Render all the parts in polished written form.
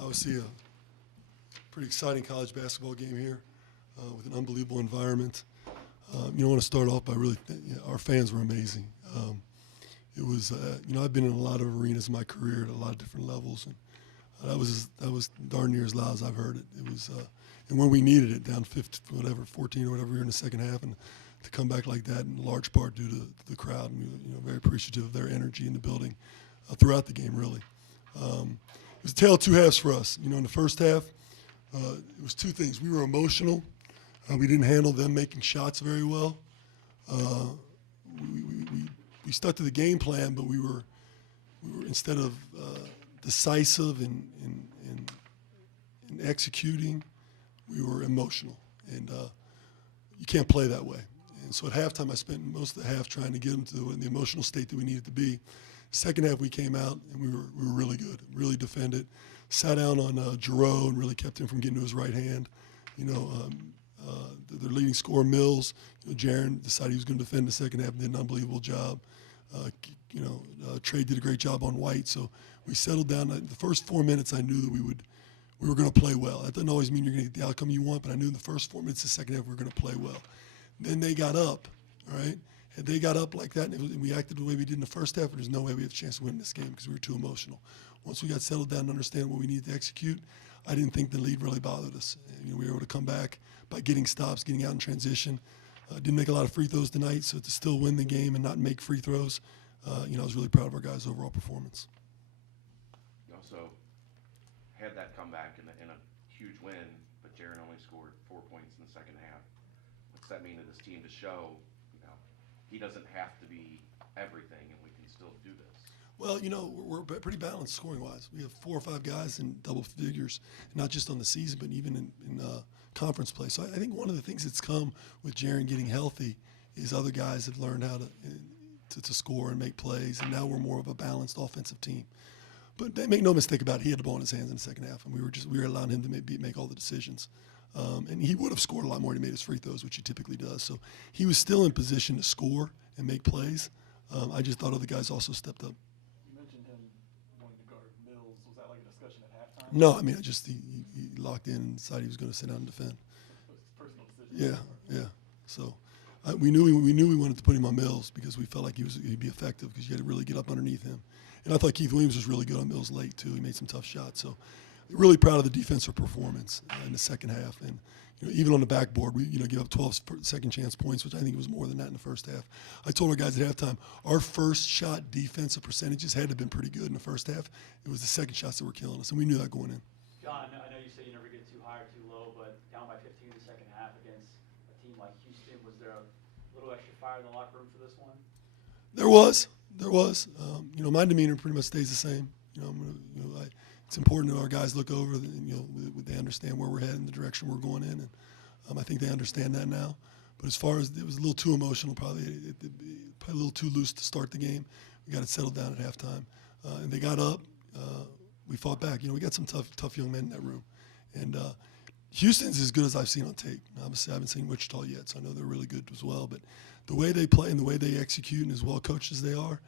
Obviously, a pretty exciting college basketball game here with an unbelievable environment. I want to start off by our fans were amazing. It was, I've been in a lot of arenas in my career at a lot of different levels, and that was darn near as loud as I've heard it. It was, and when we needed it, down 14 or whatever we were in the second half, and to come back like that, in large part due to the crowd, and very appreciative of their energy in the building throughout the game, really. It was a tale of two halves for us. In the first half, it was two things. We were emotional. We didn't handle them making shots very well. We stuck to the game plan, but we were instead of decisive in executing, we were emotional, and you can't play that way. And so at halftime, I spent most of the half trying to get them to the emotional state that we needed to be. Second half, we came out and we were really good, really defended. Sat down on Giroux and really kept him from getting to his right hand. Their leading scorer, Mills, Jaron decided he was going to defend the second half and did an unbelievable job. Trey did a great job on White. So we settled down. The first 4 minutes, I knew that we were going to play well. That doesn't always mean you're going to get the outcome you want, but I knew in the first 4 minutes of the second half we were going to play well. Then they got up, all right? And they got up like that, and we acted the way we did in the first half, and there's no way we have a chance to win this game because we were too emotional. Once we got settled down and understand what we needed to execute, I didn't think the lead really bothered us. We were able to come back by getting stops, getting out in transition. Didn't make a lot of free throws tonight, so to still win the game and not make free throws, I was really proud of our guys' overall performance. You also had that comeback in a huge win, but Jaron only scored 4 points in the second half. What's that mean to this team to show, he doesn't have to be everything and we can still do this? Well, we're pretty balanced scoring-wise. We have 4 or 5 guys in double figures, not just on the season, but even in conference play. So I think one of the things that's come with Jaron getting healthy is other guys have learned how to score and make plays, and now we're more of a balanced offensive team. But make no mistake about it, he had the ball in his hands in the second half, and we were allowing him to make all the decisions. And he would have scored a lot more than he made his free throws, which he typically does. So he was still in position to score and make plays. I just thought other guys also stepped up. You mentioned him wanting to guard Mills. Was that like a discussion at halftime? No, I mean, he locked in and decided he was going to sit down and defend. Personal decision. Yeah. So we knew we wanted to put him on Mills because we felt like he'd be effective because you had to really get up underneath him. And I thought Keith Williams was really good on Mills late too. He made some tough shots. So really proud of the defensive performance in the second half. And even on the backboard, we give up 12 second chance points, which I think was more than that in the first half. I told our guys at halftime, our first shot defensive percentages had to have been pretty good in the first half. It was the second shots that were killing us, and we knew that going in. John, I know you say you never get too high or too low, but down by 15 in the second half against a team like Houston, was there a little extra fire in the locker room for this one? There was. My demeanor pretty much stays the same. It's important that our guys look over, they understand where we're heading, the direction we're going in, and I think they understand that now. But as far as it was a little too emotional, probably a little too loose to start the game. We got it settled down at halftime, and they got up. We fought back. We got some tough young men in that room, and Houston's as good as I've seen on tape. Obviously, I haven't seen Wichita yet, so I know they're really good as well. But the way they play and the way they execute, and as well coached as they are,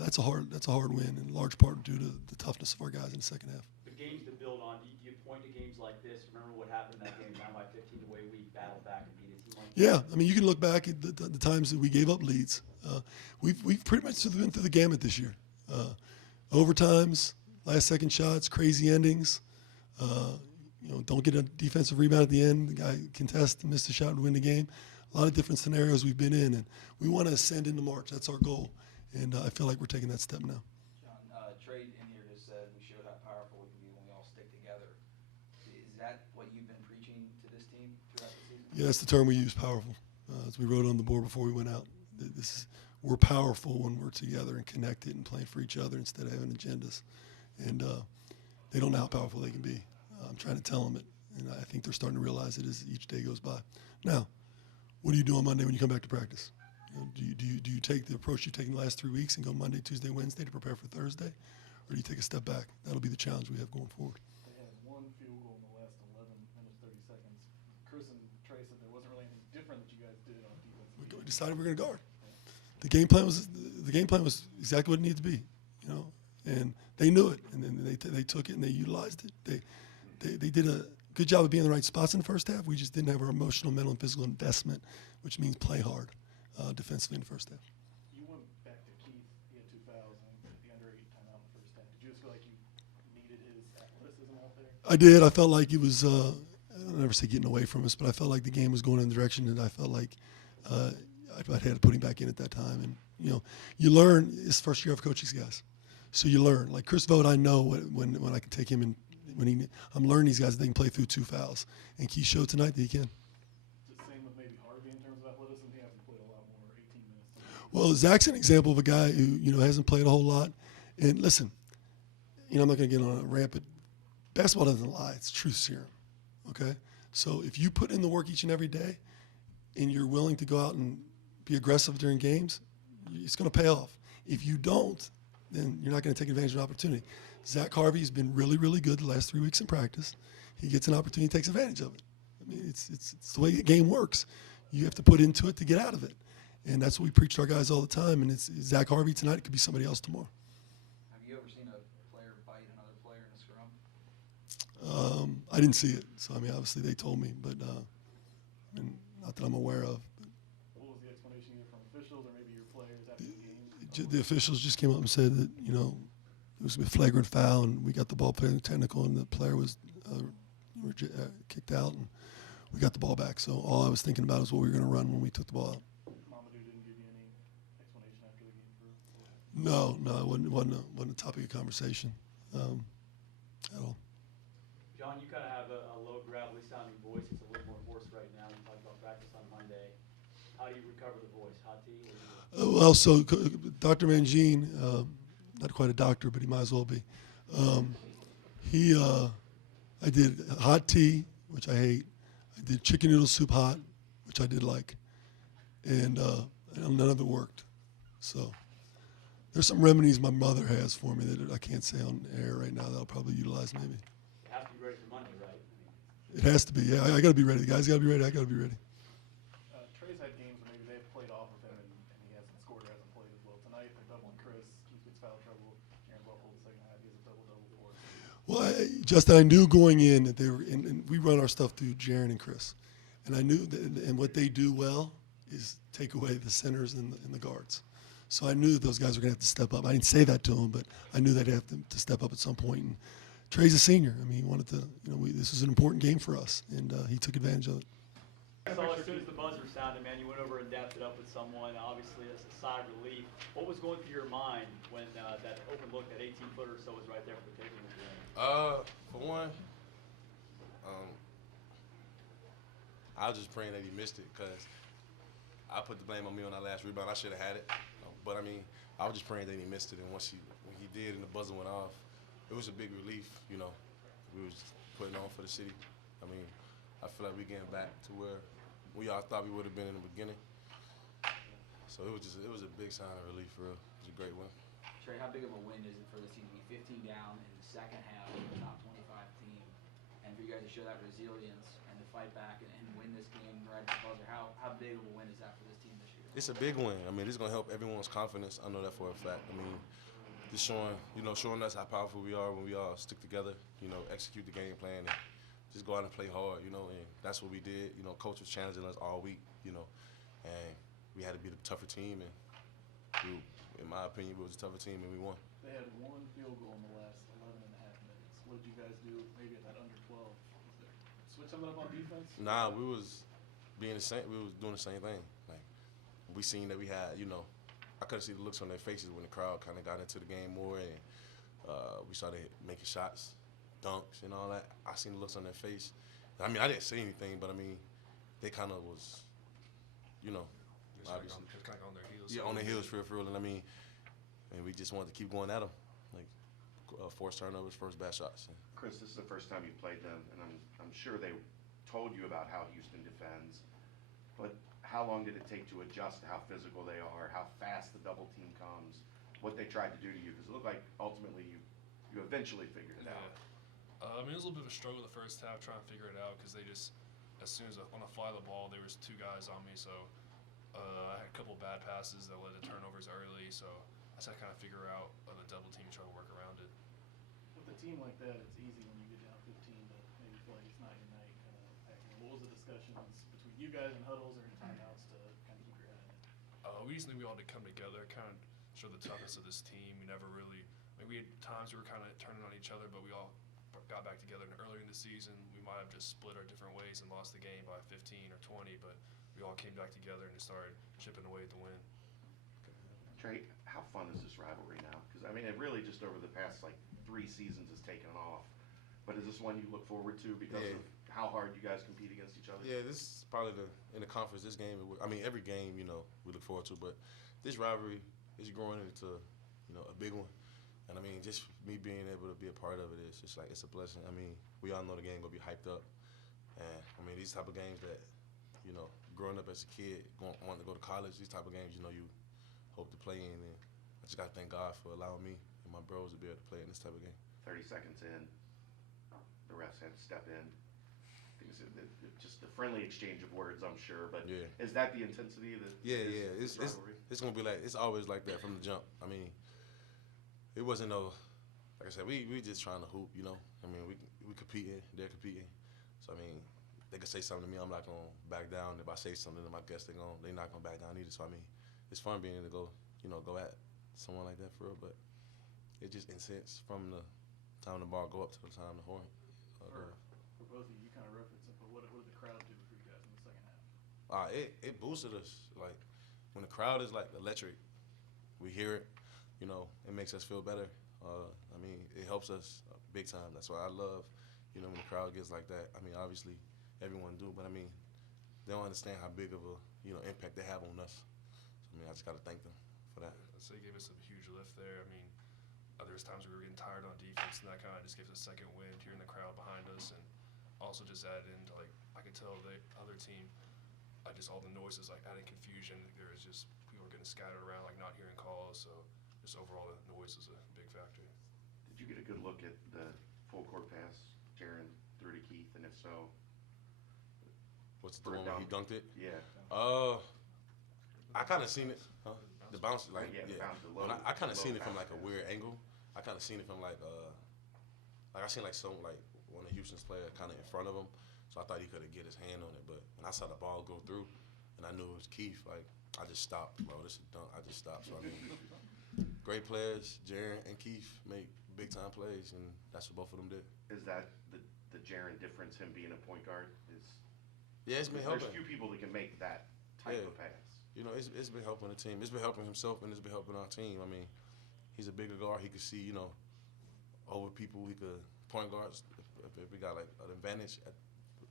that's a hard win, in large part due to the toughness of our guys in the second half. The games to build on, do you point to games like this? Remember what happened in that game down by 15, the way we battled back and beat a team like Yeah, I mean, you can look back at the times that we gave up leads. We've pretty much been through the gamut this year. Overtimes, last-second shots, crazy endings. Don't get a defensive rebound at the end. The guy contests and missed a shot and win the game. A lot of different scenarios we've been in, and we want to ascend into March. That's our goal, and I feel like we're taking that step now. John, Trey in here just said we showed how powerful we can be when we all stick together. Is that what you've been preaching to this team throughout the season? Yeah, that's the term we use, powerful. As we wrote on the board before we went out. We're powerful when we're together and connected and playing for each other instead of having agendas. And they don't know how powerful they can be. I'm trying to tell them it, and I think they're starting to realize it as each day goes by. Now, what do you do on Monday when you come back to practice? Do you take the approach you've taken the last 3 weeks and go Monday, Tuesday, Wednesday to prepare for Thursday? Or do you take a step back? That'll be the challenge we have going forward. They had one field goal in the last 11 minutes, 30 seconds. Chris and Trey said there wasn't really anything different that you guys did on defense. We decided we're going to guard. The game plan was exactly what it needed to be. and they knew it, and then they took it and they utilized it. They did a good job of being in the right spots in the first half. We just didn't have our emotional, mental, and physical investment, which means play hard defensively in the first half. You went back to Keith. He had 2 fouls and the under 8 timeout in the first half. Did you just feel like you needed his athleticism out there? I did. I felt like it was. I'll never say getting away from us, but I felt like the game was going in the direction, and I felt like I had to put him back in at that time. And you learn. It's the first year I've coached these guys, so you learn. Like Chris Vogt, I know when I can take him and I'm learning these guys that they can play through 2 fouls, and Keith showed tonight that he can. Just same with maybe Harvey in terms of athleticism. He hasn't played a lot more 18 minutes. Well, Zach's an example of a guy who hasn't played a whole lot. And listen, I'm not going to get on a rant, but basketball doesn't lie. It's truth serum. Okay, so if you put in the work each and every day, and you're willing to go out and be aggressive during games, it's going to pay off. If you don't, then you're not going to take advantage of an opportunity. Zach Harvey has been really, really good the last 3 weeks in practice. He gets an opportunity, takes advantage of it. I mean, it's the way the game works. You have to put into it to get out of it. And that's what we preach to our guys all the time. And it's Zach Harvey tonight. It could be somebody else tomorrow. Have you ever seen a player bite another player in a scrum? I didn't see it. So, I mean, obviously they told me, but and not that I'm aware of. What was the explanation you get from officials or maybe your players after the game? The officials just came up and said that, it was a flagrant foul, and we got the ball playing technical, and the player was kicked out, and we got the ball back. So all I was thinking about is what we were going to run when we took the ball out. Mamadou didn't give you any explanation after the game? No, it wasn't a topic of conversation at all. John, you kind of have a low gravelly sounding voice. It's a little more hoarse right now. You talked about practice on Monday. How do you recover the voice? Hot tea? Well, so Dr. Mangine, not quite a doctor, but he might as well be. I did hot tea, which I hate. I did chicken noodle soup hot, which I did like, and none of it worked. So there's some remedies my mother has for me that I can't say on air right now that I'll probably utilize maybe. You have to be ready for Monday, right? It has to be. Yeah, I got to be ready. The guys got to be ready. I got to be ready. Trey's had games where maybe they've played off of him and he hasn't scored or hasn't played as well. Tonight they're doubling Chris. Keith gets foul trouble. Aaron Buffalo the second half. He has a double-double for us. Well, Justin, I knew going in that they were, and we run our stuff through Jaron and Chris, and I knew that, and what they do well is take away the centers and the guards. So I knew that those guys were going to have to step up. I didn't say that to them, but I knew they'd have to step up at some point. And Trey's a senior. I mean, he wanted to, this was an important game for us, and he took advantage of it. So as soon as the buzzer sounded, man, you went over and dapped it up with someone. Obviously, that's a sigh of relief. What was going through your mind when that open look, that 18-footer or so was right there for the taking? For one, I was just praying that he missed it because I put the blame on me on that last rebound. I should have had it, but I mean, I was just praying that he missed it. And when he did, and the buzzer went off, it was a big relief. We was putting on for the city. I mean, I feel like we're getting back to where we all thought we would have been in the beginning. So it was a big sign of relief for real. It was a great win. Trey, how big of a win is it for the team to be 15 down in the second half of the top 25 team, and for you guys to show that resilience and to fight back and win this game right at the buzzer? How big of a win is that for this team this year? It's a big win. I mean, it's gonna help everyone's confidence. I know that for a fact. I mean, just showing us how powerful we are when we all stick together. Execute the game plan and just go out and play hard. And that's what we did. Coach was challenging us all week. And we had to be the tougher team. And in my opinion, we was a tougher team, and we won. They had one field goal in the last 11 and a half minutes. What did you guys do maybe at that under 12? Switch something up on defense? Nah, we was being the same. We was doing the same thing. Like we seen that we had, I could see the looks on their faces when the crowd kind of got into the game more, and we started making shots, dunks, and all that. I seen the looks on their face. I mean, I didn't say anything, but I mean, they kind of was, obviously. Just kind of on their heels. Yeah, on their heels for real. And I mean, we just wanted to keep going at them, like forced turnovers, first bad shots. Chris, this is the first time you played them, and I'm sure they told you about how Houston defends, but how long did it take to adjust to how physical they are, how fast the double team comes, what they tried to do to you? Because it looked like ultimately you eventually figured it out. I mean, it was a little bit of a struggle the first half trying to figure it out because they just, as soon as on the fly of the ball, there was 2 guys on me, so I had a couple bad passes that led to turnovers early, so I just had to kind of figure out the double team and try to work around it. With a team like that, it's easy when you get down 15 to maybe play it's not your night kind of act. What was the discussions between you guys in huddles or in timeouts to kind of keep your head in it? We just knew we all had to come together, kind of show the toughness of this team. We never really, we had times we were kind of turning on each other, but we all got back together. And earlier in the season, we might have just split our different ways and lost the game by 15 or 20, but we all came back together and just started chipping away at the win. Trey, how fun is this rivalry now? Because, I mean, it really just over the past, like, 3 seasons has taken off. But is this one you look forward to because Yeah. of how hard you guys compete against each other? Yeah, this is probably in the conference. This game, I mean, every game, we look forward to, but this rivalry is growing into, a big one. And I mean, just me being able to be a part of it is just like it's a blessing. I mean, we all know the game gonna be hyped up, and I mean these type of games that, growing up as a kid, wanting to go to college, these type of games, you hope to play in. And I just gotta thank God for allowing me and my bros to be able to play in this type of game. 30 seconds in, the refs had to step in. I think it's just a friendly exchange of words, I'm sure. But Yeah. is that the intensity of this rivalry? It's gonna be like it's always like that from the jump. I mean, it wasn't like I said, we just trying to hoop, I mean, we competing, they're competing. So I mean, they can say something to me, I'm not gonna back down. If I say something to them, I guess they're not gonna back down either. So I mean, it's fun being able to go at someone like that for real. But it just incensed from the time the ball go up to the time the horn. For both of you, you kind of referenced it, but what did the crowd do for you guys in the second half? It boosted us. Like when the crowd is like electric, we hear it. It makes us feel better. I mean, it helps us big time. That's why I love, when the crowd gets like that. I mean, obviously, everyone do, but I mean, they don't understand how big of a, impact they have on us. So I mean, I just got to thank them for that. I'd say it gave us a huge lift there. I mean, there's times we were getting tired on defense, and that kind of just gives us a second wind, hearing the crowd behind us, and also just added into, like, I could tell the other team, just all the noises, like, adding confusion. There was just, people were getting scattered around, like, not hearing calls, so just overall the noise was a big factor. Did you get a good look at the full court pass Jaren threw to Keith, and if so, What's the one where he dunked it? yeah. I kind of seen it. Huh? The bounce, like, Yeah, yeah. bounce, the But low- I kind of low seen it from bounce like a pass. weird angle. I kind of seen it from like I seen like one of Houston's player kind of in front of him, so I thought he could have get his hand on it. But when I saw the ball go through, and I knew it was Keith, like I just stopped, bro. This is dunk. I just stopped. So I mean, great players, Jaren and Keith make big time plays, and that's what both of them did. Is that the Jaren difference, him being a point guard? Yeah, it's been helping. There's few people that can make that type Yeah. of pass. It's been helping the team. It's been helping himself, and it's been helping our team. I mean, he's a bigger guard. He could see, over people. He could point guards. If we got like an advantage at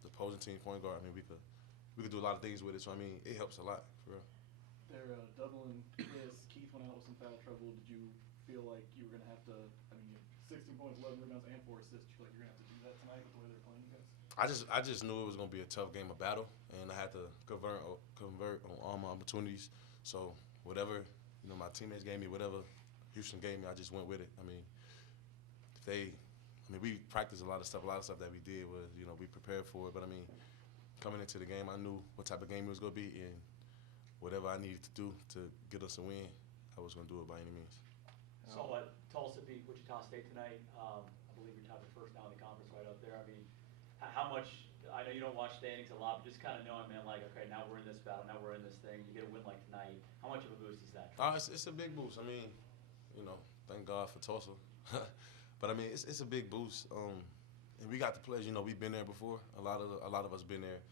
the opposing team point guard, I mean, we could do a lot of things with it. So I mean, it helps a lot for real. They're doubling Chris. Keith went out with some foul trouble. Did you feel like you were going to have to, 16 points, 11 rebounds, and 4 assists. You feel like you're going to have to do that tonight with the way they're playing you guys? I just knew it was gonna be a tough game of battle, and I had to convert on all my opportunities. So whatever my teammates gave me, whatever Houston gave me, I just went with it. I mean, we practiced a lot of stuff. A lot of stuff that we did was we prepared for it. But I mean, coming into the game, I knew what type of game it was gonna be, and whatever I needed to do to get us a win, I was gonna do it by any means. Saw what Tulsa beat Wichita State tonight. I believe you're tied for first now in the conference right up there. I mean, how much, I know you don't watch standings a lot, but just kind of knowing, man, like, okay, now we're in this battle, now we're in this thing, you get a win like tonight, how much of a boost is that? It's a big boost. I mean, thank God for Tulsa. But I mean, it's a big boost. And we got the players, we've been there before. A lot of us been there.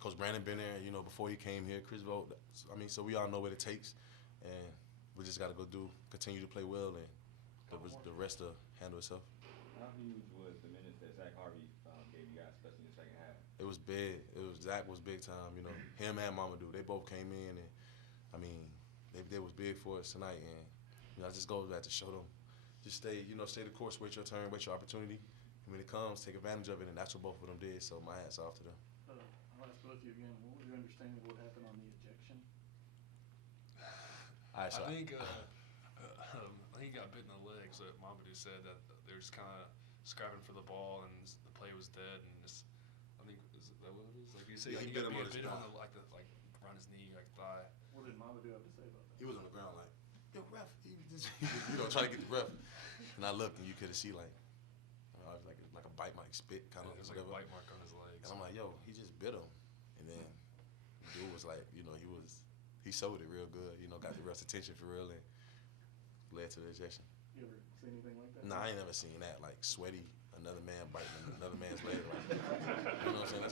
Coach Brannen been there, before he came here. Chris Vogt. I mean, so we all know what it takes, and we just got to continue to play well, and the rest will handle itself. How huge was the minutes that Zach Harvey gave you guys, especially in the second half? It was big. Zach was big time. Him and Mamadou, they both came in, and I mean, they was big for us tonight. And I just go back to show them, just stay the course, wait your turn, wait your opportunity, and when it comes, take advantage of it. And that's what both of them did. So my hats off to them. I'll ask both of you again. What was your understanding of what happened on the ejection? All right, so I think he got bit in the leg. So Mamadou said that they were just kind of scrapping for the ball, and the play was dead. And I think is that what it is? Like you say, Yeah, like, he you got bit him on his bit on thigh. around his knee, like thigh. What did Mamadou have to say about that? he was on the ground like, yo, ref, he you know, trying to get the breath. And I looked, and you could have see like a bite mark, spit kind of. There's like a bite mark on his legs. And I'm like, yo, he just bit him. And then the dude was like, you know, he sold it real good. You know, got the ref's attention for real, and led to the ejection. You ever see anything like that? Nah, I ain't never seen that. Like sweaty, another man biting another man's leg. Like, you know what I'm saying? That's